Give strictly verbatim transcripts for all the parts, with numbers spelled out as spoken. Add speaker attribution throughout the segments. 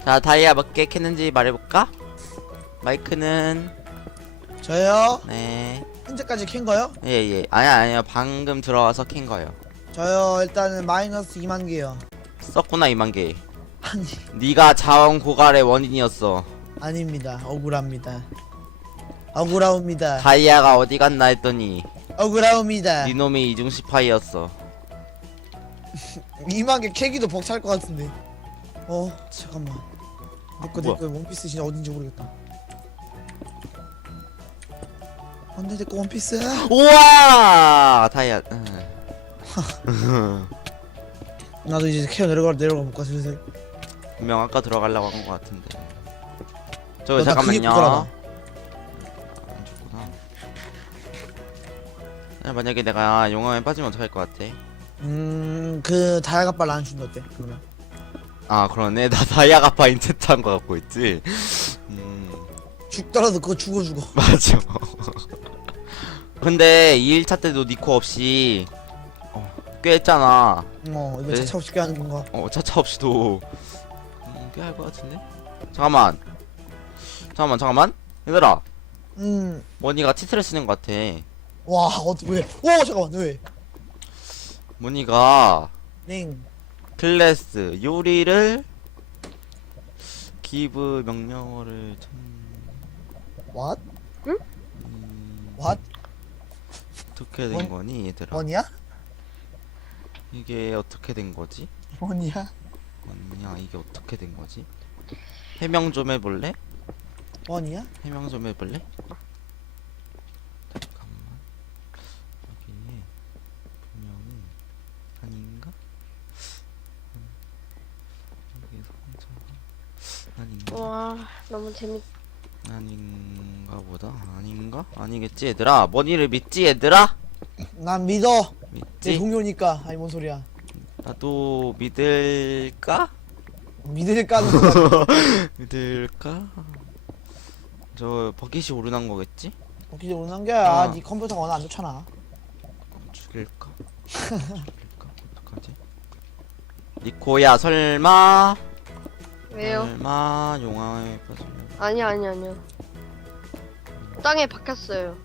Speaker 1: 자, 다이아 몇 개 캤는지 말해볼까? 마이크는
Speaker 2: 저요?
Speaker 1: 네.
Speaker 2: 현재까지 캔 거요?
Speaker 1: 예예. 아니야 아니야. 방금 들어와서 캔 거요.
Speaker 2: 저요 일단은 마이너스 이만 개요.
Speaker 1: 썼구나 이만 개.
Speaker 2: 아니
Speaker 1: 네가 자원 고갈의 원인이었어.
Speaker 2: 아닙니다. 억울합니다. 억울합니다.
Speaker 1: 다이아가 어디 갔나 했더니
Speaker 2: 억울합니다.
Speaker 1: 니놈이 이중 시파이였어.
Speaker 2: 이만 개 캐기도 벅찰 것 같은데. 어 잠깐만. 내꺼
Speaker 1: 뭐야?
Speaker 2: 내꺼 원피스 진짜 어딘지 모르겠다. 안돼 내꺼 원피스야.
Speaker 1: 우와 다이아.
Speaker 2: 나도 이제 캐어 내려가 내려가 볼까 슬슬.
Speaker 1: 분명 아까 들어가려고 한 것 같은데. 저
Speaker 2: 나 그게
Speaker 1: 잠깐만요.
Speaker 2: 부끄러워.
Speaker 1: 안 좋구나. 야, 만약에 내가 용암에 빠지면 어떡할 것 같아?
Speaker 2: 음그 다이아갑발 안 준다 어때? 그러면
Speaker 1: 아 그러네. 나 다이아 가파 인챈트한 거 갖고 있지. 음
Speaker 2: 죽더라도 그거 죽어 죽어.
Speaker 1: 맞아. 근데 이 일차 때도 니코 없이 어, 꽤 했잖아.
Speaker 2: 어 이번
Speaker 1: 네.
Speaker 2: 차차 없이 깨하는 건가?
Speaker 1: 어 차차 없이도 음, 꽤 할 것 같은데? 잠깐만 잠깐만 잠깐만 얘들아
Speaker 2: 음
Speaker 1: 모니가 치트를 쓰는 것 같아.
Speaker 2: 와 어떻게 왜? 오 잠깐만 왜?
Speaker 1: 모니가
Speaker 2: 땡.
Speaker 1: 클래스 요리를 기브 명령어를 참...
Speaker 2: What?
Speaker 1: 음,
Speaker 2: What?
Speaker 1: 어떻게 된
Speaker 2: 뭔-
Speaker 1: 거니 얘들아?
Speaker 2: 뭐냐?
Speaker 1: 이게 어떻게 된 거지?
Speaker 2: 뭐냐?
Speaker 1: 뭐냐 이게 어떻게 된 거지? 해명 좀 해볼래?
Speaker 2: 뭐냐?
Speaker 1: 해명 좀 해볼래? 잠깐만 여기에 분명히 아닌가? 여기서 혼자 아닌가?
Speaker 3: 와 너무 재밌.
Speaker 1: 아닌가 보다. 아닌가? 아니겠지 얘들아. 머니를 믿지 얘들아?
Speaker 2: 난 믿어. 내
Speaker 1: 믿지?
Speaker 2: 동료니까. 아니 뭔 소리야?
Speaker 1: 나도 믿을까?
Speaker 2: 믿을까는 거야.
Speaker 1: 믿을까? 저 버킷이 오르난 거겠지?
Speaker 2: 웃기지 오는 게 아,
Speaker 1: 어.
Speaker 2: 네 컴퓨터가 워낙 안 좋잖아.
Speaker 1: 죽일까? 죽일까? 어떡하지? 니코야 설마?
Speaker 3: 왜요?
Speaker 1: 설마 용암에 빠지면
Speaker 3: 아니 아니 아니요. 땅에 박혔어요.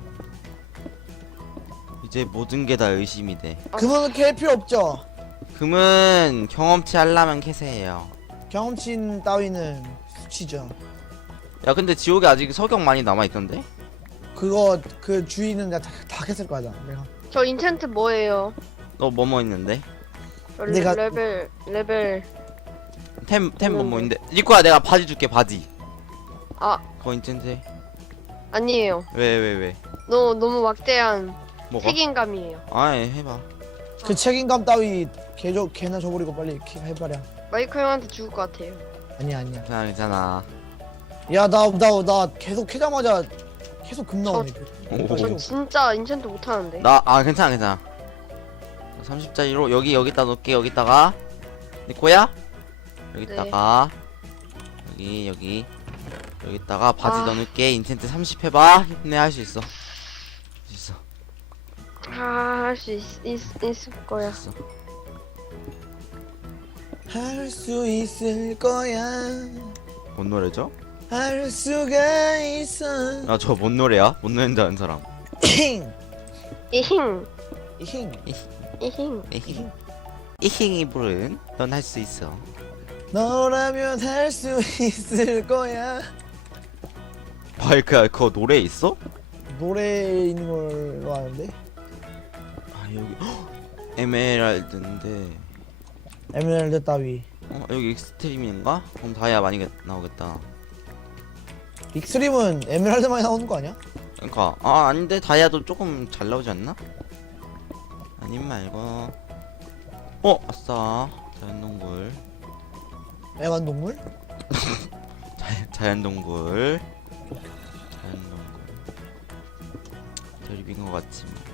Speaker 1: 이제 모든 게 다 의심이 돼.
Speaker 2: 금은 캘 필요 없죠.
Speaker 1: 금은 경험치 하려면 캐세해요.
Speaker 2: 경험치 따위는 수치죠.
Speaker 1: 야 근데 지옥에 아직 석영 많이 남아있던데?
Speaker 2: 그거 그 주인은 내가 다, 다 캤을 거야 내가.
Speaker 3: 저 인챈트 뭐예요?
Speaker 1: 너 뭐뭐 있는데?
Speaker 3: 저
Speaker 2: 내가-
Speaker 3: 레벨 레벨
Speaker 1: 템, 템 뭐뭐
Speaker 3: 없는데.
Speaker 1: 있는데? 니코야 내가 바지 줄게 바지.
Speaker 3: 아
Speaker 1: 그거 인챈트
Speaker 3: 아니에요.
Speaker 1: 왜 왜 왜?
Speaker 3: 너무 너무 막대한
Speaker 1: 뭐가?
Speaker 3: 책임감이에요.
Speaker 1: 아이 해봐.
Speaker 2: 그 책임감 따위 개저 개나 줘버리고 빨리 이렇게 해버려.
Speaker 3: 마이크 형한테 죽을 것 같아요.
Speaker 2: 아니야 아니야.
Speaker 1: 괜찮아 괜찮아.
Speaker 2: 야 나 나 나 계속 캐자마자 계속 금 나오네.
Speaker 1: 오.
Speaker 3: 저 진짜 인챈트 못하는데.
Speaker 1: 나 아 괜찮아 괜찮아. 삼십 짜리로 여기 여기다 놓을게. 여기다가 니코야 여기다가 여기 여기 여기다가 바지
Speaker 3: 아.
Speaker 1: 넣어놓을게. 인챈트 삼십 해봐. 힘내 할 수 있어. 할 수 있어.
Speaker 3: 할 수 있, 있, 있을 거야.
Speaker 1: 있어.
Speaker 2: 할 수 있을 거야.
Speaker 1: 뭔 노래죠?
Speaker 2: 할 수가 있어.
Speaker 1: 아 저 뭔 노래야? 뭔 노래인지 아는 사람.
Speaker 2: 이힝
Speaker 3: 이힝
Speaker 2: 이힝
Speaker 3: 이힝.
Speaker 1: 이힝 이힝이 부른 넌 할 수 있어.
Speaker 2: 너라면 할 수 있을 거야.
Speaker 1: 마이크야 그거 노래 있어?
Speaker 2: 노래 있는 걸로 아는데.
Speaker 1: 아 여기 헉! 에메랄드인데
Speaker 2: 에메랄드 따위.
Speaker 1: 어 여기 익스트림인가? 그럼 다이아 많이 게- 나오겠다.
Speaker 2: 익스트림은 에메랄드만이 나오는 거 아니야?
Speaker 1: 그러니까 아 아닌데 다이아도 조금 잘 나오지 않나? 아님 말고 어 아싸 자연동굴
Speaker 2: 애완동물?
Speaker 1: 자, 자연동굴 자연동굴 드립인 것 같지 뭐.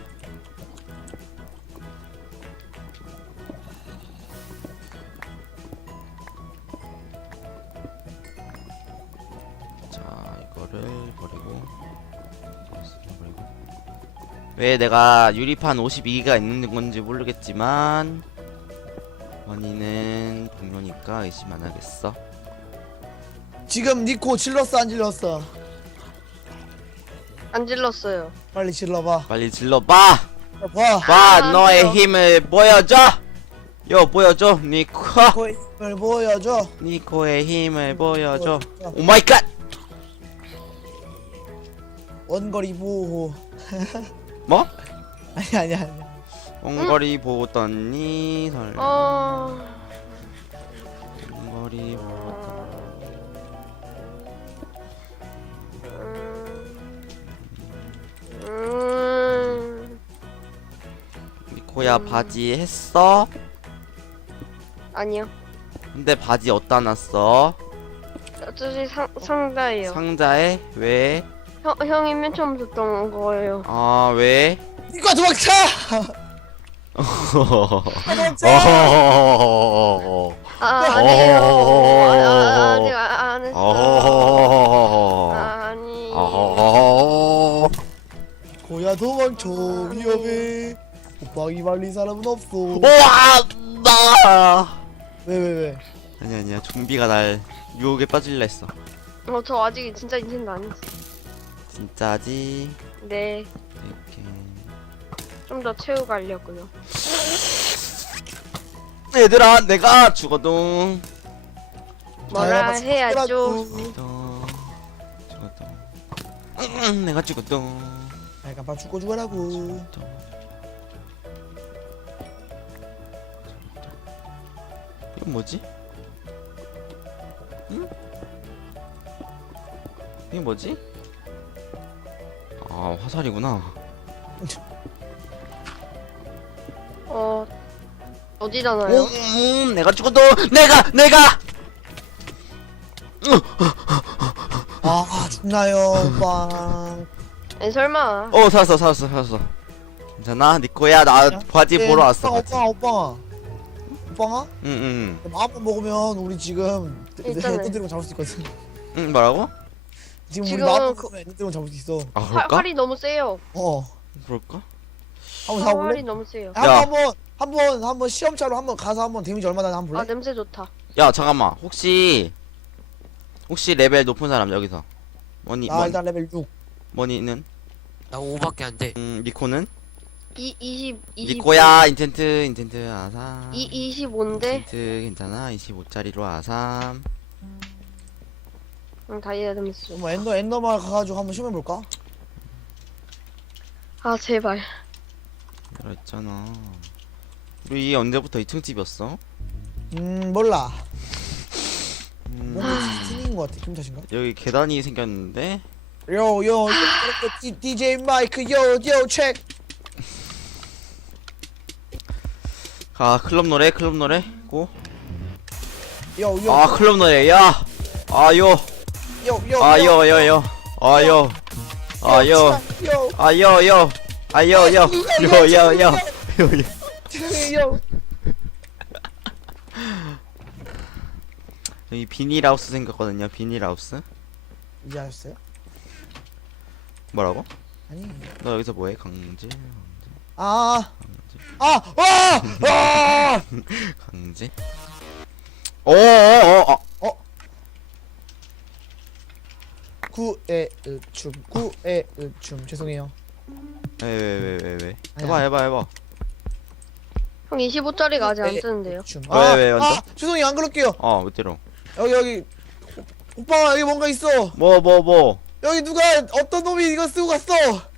Speaker 1: 자 이거를 버리고 버리고 왜 내가 유리판 오십이 개가 있는 건지 모르겠지만 원인은 동료니까 의심 안 하겠어.
Speaker 2: 지금 니코 질렀어 안 질렀어?
Speaker 3: 안 질렀어요.
Speaker 2: 빨리 질러봐.
Speaker 1: 빨리 질러봐.
Speaker 2: 봐.
Speaker 1: 봐,
Speaker 3: 안
Speaker 1: 너의
Speaker 3: 돼요.
Speaker 1: 힘을 보여줘. 요 보여줘, 니코.
Speaker 2: 니코의 힘을 보여줘.
Speaker 1: 니코의 힘을 보여줘.
Speaker 2: 보여줘.
Speaker 1: 오 마이 갓.
Speaker 2: 원거리 보호.
Speaker 1: 뭐?
Speaker 2: 아니 아니 아니.
Speaker 1: 원거리 보더니 설.
Speaker 3: 어.
Speaker 1: 원거리 보더니.
Speaker 3: 음. 음.
Speaker 1: 니코야
Speaker 3: 음.
Speaker 1: 바지 했어?
Speaker 3: 아니요.
Speaker 1: 근데 바지 어디다 놨어?
Speaker 3: 어차피 상 상자예요.
Speaker 1: 상자에? 왜?
Speaker 3: 형 형이 맨 처음 줬던 거예요.
Speaker 1: 아 왜?
Speaker 2: 니코 도망쳐. 도망쳐.
Speaker 3: 아 아니에요. 아, 아, 아직 안, 안 했어요. 아니.
Speaker 2: 고야 도망쳐 위험해. 오빵이 말린 사람은 없어.
Speaker 1: 우와 나.
Speaker 2: 왜 왜 왜?
Speaker 1: 아니 아니야 좀비가 날 유혹에 빠질라 했어.
Speaker 3: 어 저 아직 진짜 인생도 안 했어.
Speaker 1: 진짜지?
Speaker 3: 네.
Speaker 1: 이렇게.
Speaker 3: 좀 더 채우고 가려고요.
Speaker 1: 얘들아 내가 죽어도
Speaker 3: 뭐라
Speaker 2: 잘
Speaker 3: 해야죠.
Speaker 1: 죽어도 죽어도 음, 내가 죽어도
Speaker 2: 내가 봐 죽고 죽어라고.
Speaker 1: 이건 뭐지? 응? 이게 뭐지? 아 화살이구나.
Speaker 3: 어 어디잖아요.
Speaker 1: 음, 내가 죽어도 내가 내가
Speaker 2: 아 죽나요 오빵.
Speaker 3: 아니 설마.
Speaker 1: 어 살았어 살았어 살았어. 괜찮아 니코야 나 바지
Speaker 2: 네,
Speaker 1: 보러 왔어.
Speaker 2: 오빵 오빵 오빵아. 오빵아?
Speaker 1: 응응
Speaker 2: 마음만 먹으면 우리 지금
Speaker 3: 있잖아요.
Speaker 2: 엔더드래곤 잡을 수 있거든.
Speaker 1: 응 뭐라고?
Speaker 2: 지금 우리
Speaker 3: 지금
Speaker 2: 마음만
Speaker 3: 그-
Speaker 2: 먹으면 엔더드래곤 잡을 수 있어.
Speaker 1: 아
Speaker 3: 활,
Speaker 1: 그럴까?
Speaker 3: 활이 너무 세요.
Speaker 2: 어.
Speaker 1: 그럴까?
Speaker 2: 한번
Speaker 3: 활이
Speaker 2: 잡아볼래?
Speaker 3: 너무 세요.
Speaker 1: 야.
Speaker 2: 한번 한번 한번 시험차로 한번 가서 한번 데미지 얼마나 한번 볼래?
Speaker 3: 아 냄새 좋다.
Speaker 1: 야 잠깐만 혹시 혹시 레벨 높은 사람 여기서 머니
Speaker 2: 나
Speaker 1: 머니
Speaker 2: 일단 레벨 육.
Speaker 1: 머니는
Speaker 4: 나 오밖에 안 돼.
Speaker 1: 음 니코는
Speaker 3: 이 이십 이십.
Speaker 1: 니코야 인텐트 인텐트 아삼
Speaker 3: 이 이십오인데.
Speaker 1: 인텐트 괜찮아 이십오 짜리로 아삼
Speaker 3: 응 다이아 냄새.
Speaker 2: 뭐 엔더 엔더만 가가지고 한번 시험해 볼까?
Speaker 3: 아 제발.
Speaker 1: 그랬잖아. 우리 언제부터 이 층 집이었어?
Speaker 2: 음 몰라.
Speaker 1: 음,
Speaker 2: 뭔가 스팅인 것 같아. 기분 탓인가?
Speaker 1: 여기 계단이 생겼는데
Speaker 2: 요요 디제이 마이크 요요 체크.
Speaker 1: 아 클럽 노래 클럽 노래 고.
Speaker 2: 요요
Speaker 1: 아 클럽 노래 야. 아요
Speaker 2: 요요
Speaker 1: 아요 요요 아요 아요
Speaker 2: 요
Speaker 1: 아요 요 아요 요 요요요 요요
Speaker 2: 요.
Speaker 1: 여기 비닐하우스 생겼거든요. 비닐하우스.
Speaker 2: 이제 아셨어요?
Speaker 1: 뭐라고?
Speaker 2: 아니.
Speaker 1: 너 여기서 뭐해? 강제
Speaker 2: 아. 아! 아! 아!
Speaker 1: 강제 어어어 어.
Speaker 2: 구에 으춤 구에 으춤 죄송해요.
Speaker 1: 왜왜왜 왜 왜
Speaker 2: 아니야.
Speaker 1: 해봐 해봐 해봐.
Speaker 3: 형 이십오짜리가 아직 안
Speaker 2: 에,
Speaker 3: 뜨는데요.
Speaker 2: 으춤.
Speaker 1: 왜,
Speaker 2: 아,
Speaker 1: 왜, 완전?
Speaker 2: 아, 죄송해요. 안 그럴게요.
Speaker 1: 어 어때로?
Speaker 2: 여기 여기 오빠 여기 뭔가 있어.
Speaker 1: 뭐 뭐 뭐.
Speaker 2: 여기 누가 어떤 놈이 이거 쓰고 갔어.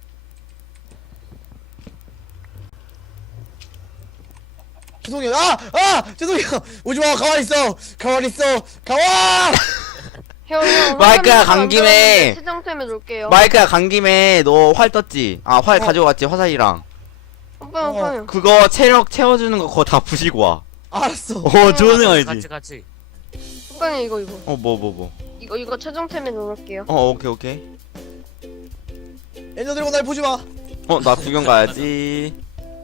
Speaker 2: 죄송해요. 아! 아! 죄송해요. 오지마. 가만히 있어. 가만히 있어. 가만!
Speaker 3: 형 형.
Speaker 1: 마이크야, 간 김에.
Speaker 3: 세정템에 놓을게요.
Speaker 1: 마이크야 간 김에 너 활 떴지? 아 활
Speaker 2: 어.
Speaker 1: 가지고 갔지 화살이랑.
Speaker 3: 오빠
Speaker 2: 어.
Speaker 3: 오빠 형.
Speaker 1: 그거 체력 채워주는 거 그거 다 부시고 와.
Speaker 2: 알았어.
Speaker 1: 어 좋은
Speaker 4: 같이
Speaker 1: 생각이지.
Speaker 4: 같이.
Speaker 3: 오빠 형 이거 이거.
Speaker 1: 어 뭐 뭐 뭐.
Speaker 3: 이거 이거 최종템에 넣을게요.
Speaker 1: 어 오케이 오케이.
Speaker 2: 엔더 드래곤 날 보지 마.
Speaker 1: 어 나 구경 가야지.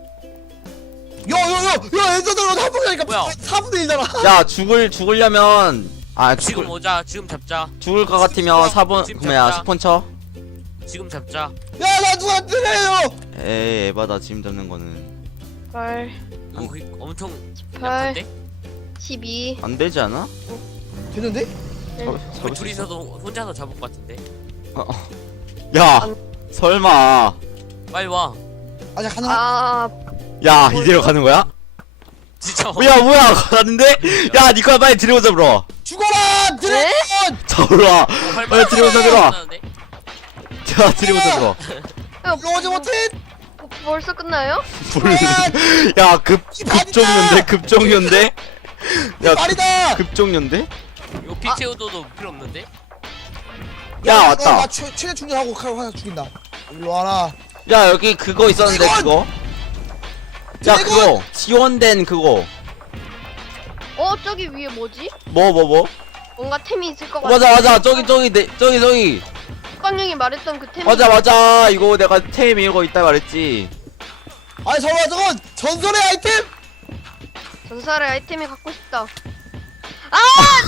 Speaker 2: 야야야! 야 엔더 드래곤 한 번이니까
Speaker 4: 뭐야?
Speaker 2: 사분의 일잖아.
Speaker 1: 야 죽을 죽으려면 아
Speaker 4: 지금
Speaker 1: 죽을
Speaker 4: 오자. 지금 잡자.
Speaker 1: 죽을 것 같으면 사 번
Speaker 4: 지금
Speaker 1: 뭐야
Speaker 4: 잡자.
Speaker 1: 스폰 쳐.
Speaker 4: 지금 잡자.
Speaker 2: 야 나 누가 때려요.
Speaker 1: 에이 에바다 짐 잡는 거는
Speaker 3: 팔,
Speaker 4: 이거 그- 엄청
Speaker 3: 팔,
Speaker 4: 약한데?
Speaker 3: 십이.
Speaker 1: 안 되지 않아?
Speaker 2: 되는데?
Speaker 1: 잡을
Speaker 4: 우리
Speaker 1: 잡을 수 있어?
Speaker 4: 둘이서도 혼자서 잡을 것 같은데.
Speaker 1: 야
Speaker 3: 안-
Speaker 1: 설마
Speaker 4: 빨리 와.
Speaker 2: 아직 하나.
Speaker 3: 아,
Speaker 1: 야 이대로 가는 거야?
Speaker 4: 진짜.
Speaker 1: 야 뭐야 가는데? 야 니꺼야 빨리 드래곤 잡으러 와.
Speaker 2: 죽어라 드래곤.
Speaker 1: 잡으러 와. 빨리 드래곤 잡으러 와. 야 드래곤 잡으러 와.
Speaker 2: 들어오지 못해.
Speaker 3: 뭐, 벌써 끝나요?
Speaker 1: 야급 급종료인데 급종료인데? 야
Speaker 2: 말이다.
Speaker 1: 급종료인데?
Speaker 4: 이거 피체우도도 필요 없는데?
Speaker 1: 야,
Speaker 2: 야,
Speaker 1: 왔다.
Speaker 2: 나 최, 최대 충전하고 칼 화약 죽인다. 일로 와라.
Speaker 1: 야 여기 그거 있었는데
Speaker 2: 드래곤!
Speaker 1: 그거? 야
Speaker 2: 드래곤!
Speaker 1: 그거 지원된 그거
Speaker 3: 어, 저기 위에 뭐지?
Speaker 1: 뭐 뭐 뭐?
Speaker 3: 뭔가 템이 있을 것 같아.
Speaker 1: 맞아 맞아 저기 저기 내, 저기 저기
Speaker 3: 빵형이 말했던 그 템이.
Speaker 1: 맞아 맞아 이거 내가 템 이거 있다 말했지.
Speaker 2: 아니 설마 저건 전설의 아이템?
Speaker 3: 전설의 아이템이 갖고 싶다. 아!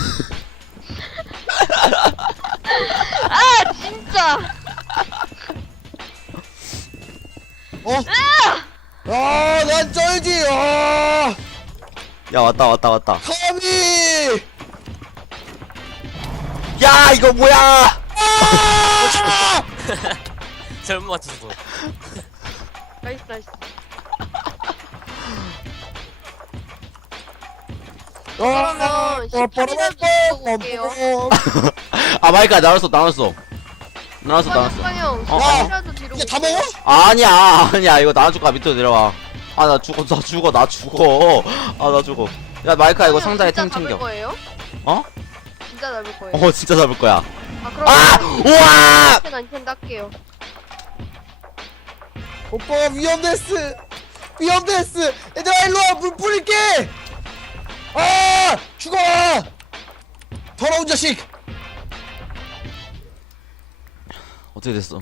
Speaker 3: 아, 진짜.
Speaker 2: 어? 아, 난 쩔지. 아,
Speaker 1: 야 왔다 왔다 왔다.
Speaker 2: 카미.
Speaker 1: 야 이거 뭐야?
Speaker 2: 아!
Speaker 4: 잘못 맞췄어.
Speaker 3: 나이스, 나이스.
Speaker 2: 아,
Speaker 3: 그러면 십판이라도 찍고 올게요.
Speaker 1: 아 마이크야 나눴어 나눴어 나눴어 나눴어.
Speaker 3: 빵형,
Speaker 1: 어,
Speaker 3: 십판이라도 뒤로.
Speaker 2: 이게 다 먹어?
Speaker 1: 아니야 아니야 이거 나눠줄까 밑으로 내려와. 아 나 죽어 나 죽어 나 죽어. 아 나 죽어. 야 마이크야 이거 상자에 템 챙겨.
Speaker 3: 거예요?
Speaker 1: 어?
Speaker 3: 진짜 잡을 거예요.
Speaker 1: 어 진짜 잡을 거야.
Speaker 3: 아, 그럼.
Speaker 1: 아 우와.
Speaker 3: 난 아이템 닦게요.
Speaker 2: 오빠 위험데스. 위험데스. 얘들아 일로 와. 물 뿌릴게. 아, 죽어. 더러운 자식.
Speaker 1: 어떻게 됐어?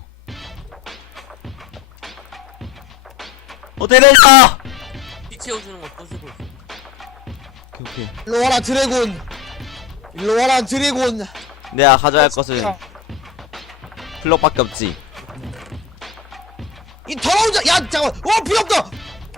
Speaker 1: 어떻게 됐어?
Speaker 4: 피체우 주는 거 부수고 있어.
Speaker 1: 오케이 오케이.
Speaker 2: 일로 와라 드래곤. 일로 와라 드래곤.
Speaker 1: 내가 가져야 할 것은 블럭밖에 없지.
Speaker 2: 이 더러운 자. 야 잠깐. 와 필요 없다.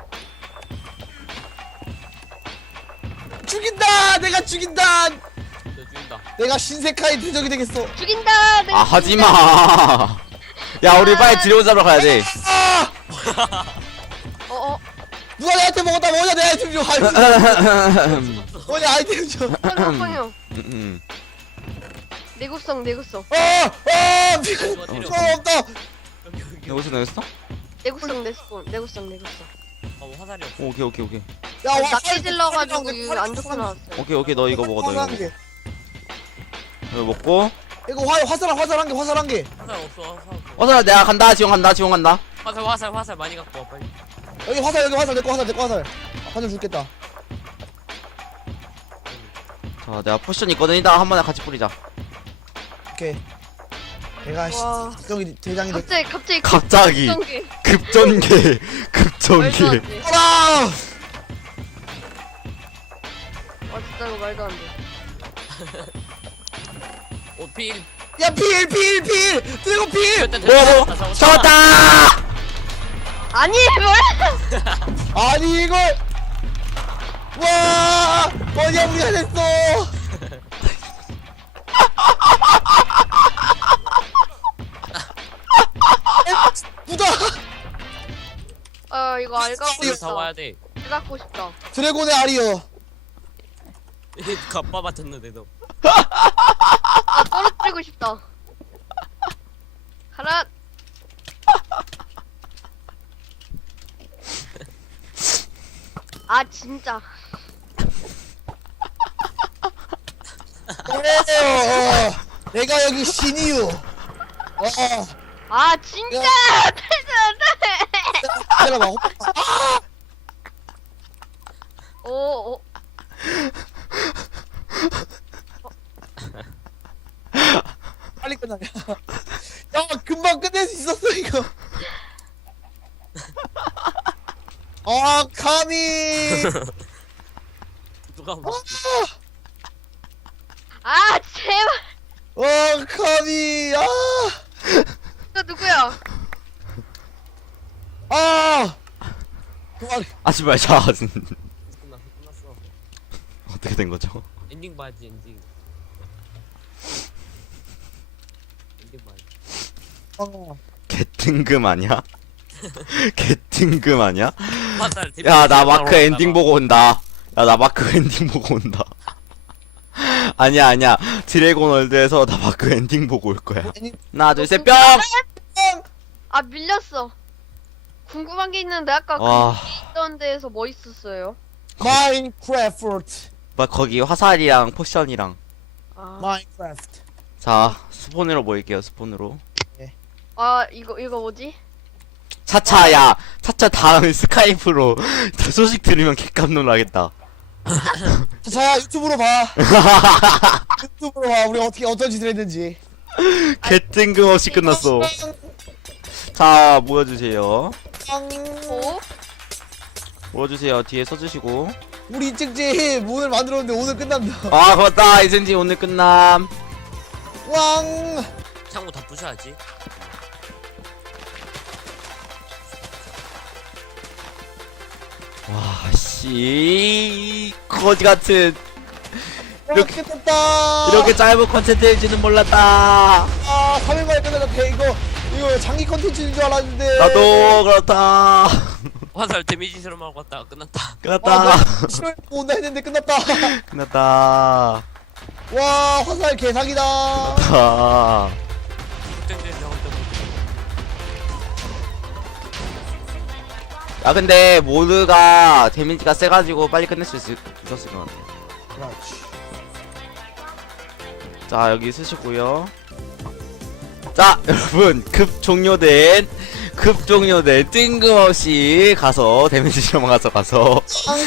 Speaker 2: 죽인다. 내가 죽인다.
Speaker 4: 너 죽인다.
Speaker 2: 내가 신세카의 대적이 되겠어.
Speaker 3: 죽인다. 내가
Speaker 1: 아 하지마. 야 우리 빨리 드래곤 잡으러 가야 돼.
Speaker 2: 아!
Speaker 3: 어, 어.
Speaker 2: 누가 내 아이템 먹었다. 뭐냐 내 아이템 좀. 아이템 좀. 뭐냐 아이템 좀.
Speaker 3: 빵형, 빵형.
Speaker 1: 음,
Speaker 3: 내구성, 내구성.
Speaker 2: 아! 아!
Speaker 4: 때려.
Speaker 2: 필요 없다.
Speaker 4: 여기 여기.
Speaker 1: 내 옷을 내었어?
Speaker 3: 내구성, 내구성, 내구성, 내구성.
Speaker 4: 어 화살이 없어.
Speaker 1: 오케이 오케이 오케이
Speaker 2: 야, 와,
Speaker 3: 낙지 질러가지고 이거 안 좋게 나왔어요.
Speaker 1: 오케이 오케이 너 이거 먹어 너 이거
Speaker 2: 화살 한
Speaker 1: 먹어.
Speaker 2: 개.
Speaker 1: 이거 먹고
Speaker 2: 이거 화 화살 화살 한 개. 화살 한 개.
Speaker 4: 화살 없어. 화살 없어.
Speaker 1: 어서 내가 간다 지원 간다 지원 간다.
Speaker 4: 화살 화살 화살 많이 갖고 와 빨리.
Speaker 2: 여기 화살 여기 화살 내거 화살 내거 화살. 화살 죽겠다.
Speaker 1: 자 내가 포션 있거든. 이따 한 번에 같이 뿌리자.
Speaker 2: 오케이. 내가
Speaker 3: 와.
Speaker 2: 대장이 대장이 돼.
Speaker 3: 갑자기, 갑자기.
Speaker 1: 갑자기
Speaker 3: 급전개.
Speaker 1: 급전개
Speaker 3: 말도 안
Speaker 1: 급전개.
Speaker 3: 돼.
Speaker 2: 아!
Speaker 3: 와, 진짜 이거 말도 안 돼.
Speaker 4: 어 필.
Speaker 2: 야, 필, 필, 필! 드래곤 필!
Speaker 1: 뭐야 뭐 잡았다.
Speaker 3: 아니, 뭐야!
Speaker 2: 아니, 이걸! 와! 뭐냐, 우리가 됐어! 부다!
Speaker 3: 아, 이거 알 갖고
Speaker 4: 이거 다 와야
Speaker 3: 싶다.
Speaker 4: 돼.
Speaker 3: 알 갖고 싶다.
Speaker 2: 드래곤의 알이여.
Speaker 4: 이게 갑바 맞췄는데 너.
Speaker 3: 아, 떨어뜨리고 싶다. 하나. 아, 진짜.
Speaker 2: 어, 어, 내가 여기 신이유. 어,
Speaker 3: 아, 진짜!
Speaker 2: 기다려봐, 오빠. 아!
Speaker 3: 오, 오.
Speaker 2: 빨리 끝나냐. 야, 금방 끝낼 수 있었어, 이거. 아, 카미!
Speaker 4: 누가
Speaker 2: 아,
Speaker 4: 뭐?
Speaker 3: 아, 제발!
Speaker 2: 어, 카미! 아!
Speaker 3: 너 누구야?
Speaker 2: 아! 그만.
Speaker 1: 하지 말자.
Speaker 4: 끝났어 끝났어.
Speaker 1: 어떻게 된 거죠?
Speaker 4: 엔딩 봐야지 엔딩. 이게 뭐야?
Speaker 2: 어.
Speaker 1: 개뜬금 아니야? 개뜬금 아니야?
Speaker 4: 화살.
Speaker 1: 야 나 마크 엔딩 보고 온다. 야 나 마크 엔딩 보고 온다. 아니야 아니야 드래곤 월드에서 나 마크 엔딩 보고 올 거야.
Speaker 2: 아니,
Speaker 1: 하나 둘 셋 뿅.
Speaker 3: 아 밀렸어. 궁금한 게 있는데 아까
Speaker 1: 와.
Speaker 3: 그 있던 데에서 뭐 있었어요?
Speaker 2: 마인크래프트.
Speaker 1: 막 거기 화살이랑 포션이랑.
Speaker 3: 아,
Speaker 2: 마인크래프트.
Speaker 1: 자 스폰으로 모일게요 스폰으로.
Speaker 3: 아 이거 이거 뭐지?
Speaker 1: 차차야 차차 다음 스카이프로 소식 들으면 개깜 놀라겠다.
Speaker 2: 자, 자 유튜브로 봐. 유튜브로 봐. 우리 어떻게 어떤 짓을 했는지.
Speaker 1: 개뜬금없이 끝났어. 자 모여주세요.
Speaker 3: 오?
Speaker 1: 모여주세요. 뒤에 서주시고.
Speaker 2: 우리 찍지 오늘 만들었는데 오늘 끝난다.
Speaker 1: 아 고맙다 이젠지 오늘 끝남.
Speaker 2: 왕.
Speaker 4: 창고 다 부셔야지.
Speaker 1: 와씨 거지 같은
Speaker 2: 이렇게 끝났다.
Speaker 1: 이렇게 짧은 컨텐츠일지는 몰랐다.
Speaker 2: 아 삼 일 만에 끝났다. 이거 이거 장기 컨텐츠인 줄 알았는데.
Speaker 1: 나도 그렇다.
Speaker 4: 화살 데미지 실험 하고 갔다가 끝났다.
Speaker 1: 끝났다.
Speaker 2: 싫어 온다 했는데 끝났다.
Speaker 1: 끝났다.
Speaker 2: 와 화살 개사기다.
Speaker 1: 아.
Speaker 4: 땡땡땡 하고 있다.
Speaker 1: 아 근데 모드가 데미지가 세가지고 빨리 끝낼 수 있, 있었을 것 같아.
Speaker 2: 그렇지.
Speaker 1: 자 여기 쓰시고요. 자 여러분 급 종료된 급 종료된 뜬금없이 가서 데미지 실험 가서 가서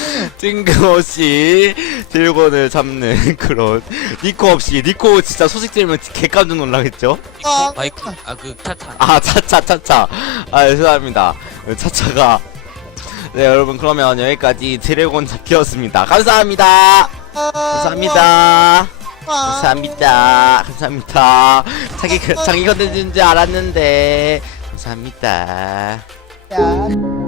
Speaker 1: 뜬금없이 드래곤을 잡는 그런 니코 없이 니코 진짜 소식 들으면 개 깜짝 놀라겠죠?
Speaker 2: 아,
Speaker 4: 마이크 아그 타타.
Speaker 1: 아 차차 차차 아 죄송합니다 차차가 네 여러분 그러면 여기까지 드래곤 잡기였습니다. 감사합니다. 감사합니다. 감사합니다. 감사합니다. 자기 자기 컨텐츠인 줄 알았는데 감사합니다.
Speaker 2: 야.